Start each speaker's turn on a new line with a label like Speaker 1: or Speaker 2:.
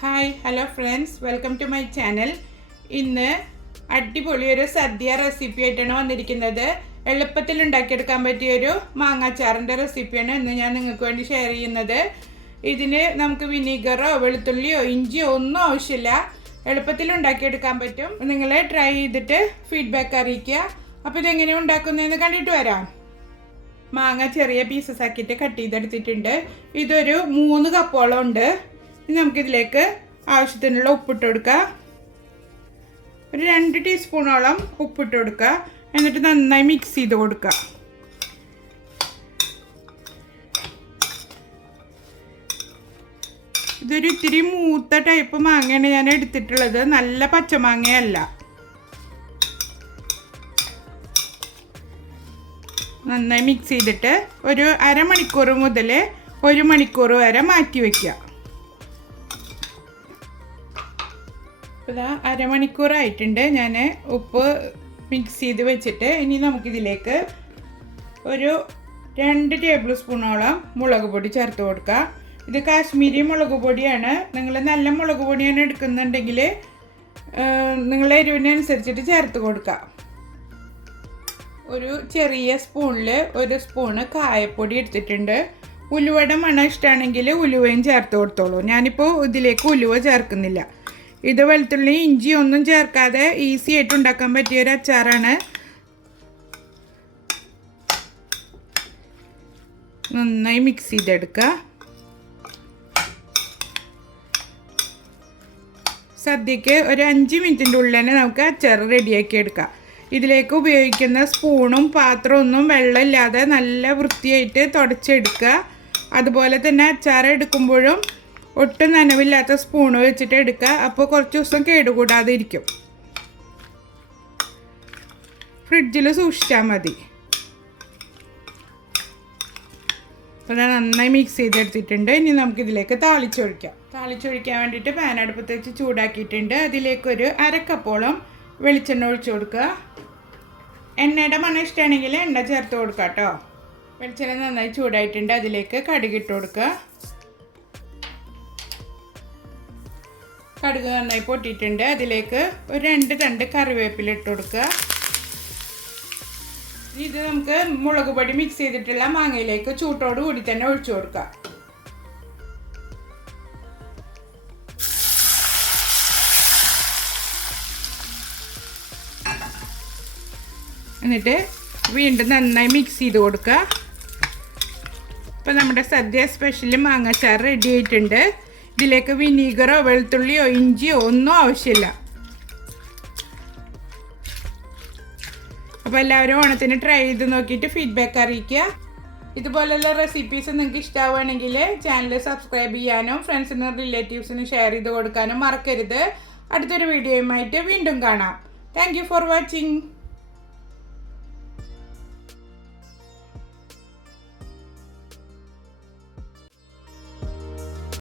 Speaker 1: Hi hello friends welcome to my channel ഇന്ന് അടിപൊളി ഒരു സദ്യ റെസിപ്പി ആയിട്ടാണ് വന്നിരിക്കുന്നത്. എളുപ്പത്തിൽ ഉണ്ടാക്കിയെടുക്കാൻ പറ്റിയ ഒരു മാങ്ങാച്ചാറിന്റെ റെസിപ്പിയാണ് ഇന്ന് ഞാൻ നിങ്ങൾക്ക് വേണ്ടി ഷെയർ ചെയ്യുന്നത്. ഇതിന് നമുക്ക് വിനീഗറോ വെളുത്തുള്ളിയോ ഇഞ്ചിയോ ഒന്നും ആവശ്യമില്ല. എളുപ്പത്തിൽ ഉണ്ടാക്കിയെടുക്കാൻ പറ്റും. നിങ്ങൾ ട്രൈ ചെയ്തിട്ട് ഫീഡ്ബാക്ക് അറിയിക്കുക. അപ്പോൾ ഇതെങ്ങനെ ഉണ്ടാക്കുന്നതെന്ന് കണ്ടിട്ട് വരാം. മാങ്ങ ചെറിയ പീസസ് ആക്കിയിട്ട് കട്ട് ചെയ്തെടുത്തിട്ടുണ്ട്. ഇതൊരു മൂന്ന് കപ്പോളം ഉണ്ട്. ഇനി നമുക്കിതിലേക്ക് ആവശ്യത്തിനുള്ള ഉപ്പിട്ട് കൊടുക്കുക ഒരു രണ്ട് ടീസ്പൂണോളം ഉപ്പിട്ട് കൊടുക്കുക എന്നിട്ട് നന്നായി മിക്സ് ചെയ്ത് കൊടുക്കുക ഇതൊരു ഇത്തിരി മൂത്ത ടൈപ്പ് മാങ്ങയാണ് ഞാൻ എടുത്തിട്ടുള്ളത്. നല്ല പച്ചമാങ്ങയല്ല നന്നായി മിക്സ് ചെയ്തിട്ട് ഒരു അരമണിക്കൂർ മുതൽ ഒരു മണിക്കൂർ വരെ മാറ്റി വയ്ക്കുക ഇതാ അരമണിക്കൂറായിട്ടുണ്ട്. ഞാൻ ഉപ്പ് മിക്സ് ചെയ്ത് വെച്ചിട്ട് ഇനി നമുക്കിതിലേക്ക് ഒരു രണ്ട് ടേബിൾ സ്പൂണോളം മുളക് പൊടി ചേർത്ത് കൊടുക്കുക ഇത് കാശ്മീരി മുളക് പൊടിയാണ്. നിങ്ങൾ നല്ല മുളക് പൊടിയാണ് എടുക്കുന്നുണ്ടെങ്കിൽ നിങ്ങൾ എരിവിനനുസരിച്ചിട്ട് ചേർത്ത് കൊടുക്കുക ഒരു ചെറിയ സ്പൂണിൽ ഒരു സ്പൂണ് കായപ്പൊടി എടുത്തിട്ടുണ്ട്. ഉലുവയുടെ മണം ഇഷ്ടമാണെങ്കിൽ ഉലുവയും ചേർത്ത് കൊടുത്തോളൂ. ഞാനിപ്പോൾ ഇതിലേക്ക് ഉലുവ ചേർക്കുന്നില്ല. ഇത് വെളുത്തുള്ളി ഇഞ്ചി ഒന്നും ചേർക്കാതെ ഈസി ആയിട്ട് ഉണ്ടാക്കാൻ പറ്റിയ ഒരു അച്ചാറാണ്. നന്നായി മിക്സ് ചെയ്തെടുക്കുക സദ്യക്ക് ഒരു അഞ്ച് മിനിറ്റിന്റെ ഉള്ളിൽ തന്നെ നമുക്ക് അച്ചാർ റെഡിയാക്കി എടുക്കാം ഇതിലേക്ക് ഉപയോഗിക്കുന്ന സ്പൂണും പാത്രമൊന്നും വെള്ളമില്ലാതെ നല്ല വൃത്തിയായിട്ട് തുടച്ചെടുക്കുക അതുപോലെ തന്നെ അച്ചാർ എടുക്കുമ്പോഴും ഒട്ടും നനവില്ലാത്ത സ്പൂൺ വെച്ചിട്ട് എടുക്കുക. അപ്പോൾ കുറച്ച് ദിവസം കേടുകൂടാതെ ഇരിക്കും ഫ്രിഡ്ജിൽ സൂക്ഷിച്ചാൽ മതി. അപ്പോൾ ഞാൻ നന്നായി മിക്സ് ചെയ്തെടുത്തിട്ടുണ്ട്. ഇനി നമുക്കിതിലേക്ക് താളിച്ചൊഴിക്കാം. താളിച്ചൊഴിക്കാൻ വേണ്ടിയിട്ട് പാൻ അടുപ്പത്ത് വെച്ച് ചൂടാക്കിയിട്ടുണ്ട്. അതിലേക്കൊരു അരക്കപ്പോളം വെളിച്ചെണ്ണ ഒഴിച്ചു കൊടുക്കുക. എണ്ണയുടെ മണം ഇഷ്ടമാണെങ്കിൽ എണ്ണ ചേർത്ത് കൊടുക്കാം കേട്ടോ വെളിച്ചെണ്ണ നന്നായി ചൂടായിട്ടുണ്ട്. അതിലേക്ക് കടുകിട്ട് കൊടുക്കുക. കടുക് നന്നായി പൊട്ടിയിട്ടുണ്ട്. അതിലേക്ക് ഒരു രണ്ട് തണ്ട് കറിവേപ്പില ഇട്ട് കൊടുക്കുക. ഇത് നമുക്ക് മുളക് പൊടി മിക്സ് ചെയ്തിട്ടുള്ള മാങ്ങയിലേക്ക് ചൂട്ടോട് കൂടി തന്നെ ഒഴിച്ചു കൊടുക്കുക. എന്നിട്ട് വീണ്ടും നന്നായി മിക്സ് ചെയ്ത് കൊടുക്കുക. ഇപ്പോൾ നമ്മുടെ സദ്യ സ്പെഷ്യൽ മാങ്ങാച്ചാർ റെഡി ആയിട്ടുണ്ട്. ഇതിലേക്ക് വിനീഗറോ വെളുത്തുള്ളിയോ ഇഞ്ചിയോ ഒന്നും ആവശ്യമില്ല. അപ്പോൾ എല്ലാവരും ഓണത്തിന് ട്രൈ ചെയ്ത് നോക്കിയിട്ട് ഫീഡ്ബാക്ക് അറിയിക്കുക. ഇതുപോലെയുള്ള റെസിപ്പീസ് നിങ്ങൾക്ക് ഇഷ്ടമാവുകയാണെങ്കിൽ ചാനൽ സബ്സ്ക്രൈബ് ചെയ്യാനും ഫ്രണ്ട്സിനും റിലേറ്റീവ്സിനും ഷെയർ ചെയ്ത് കൊടുക്കാനും മറക്കരുത്. അടുത്തൊരു വീഡിയോയുമായിട്ട് വീണ്ടും കാണാം. Thank for watching